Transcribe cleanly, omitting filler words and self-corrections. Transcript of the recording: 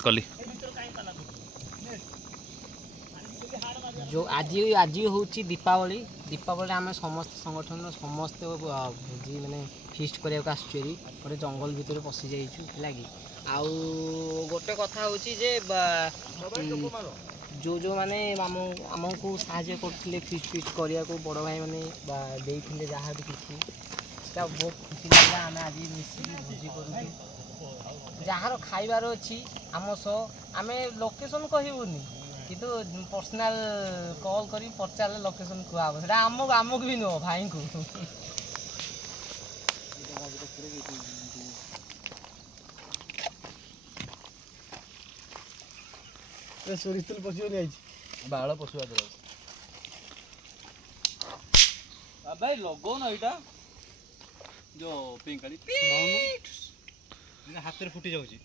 कली जो आज आज हूँ दीपावली दीपावली आम समस्त संगठन समस्त भोजी मैंने फिस्ट करने गोटे जंगल भितर पशि जाइए आउ गोटे कथा हूँ जो जो मैंने आमको साहय करते फिस्ट फिस्ट करने को बड़ भाई मैंने देते जहाँ भी किसी बहुत खुशी लगा आम आज मिसिक भोजी कर जार खाइबार अच्छी आम सह आम लोकेशन कहबूनी किंतु पर्सनाल कॉल करी पचारे लोकेशन कहब से आमको भी नुह भाई को सोरितल पशु बाल पशु भाई लगो ना यहाँ जो पिंक हाथ में फुटी जाऊँगी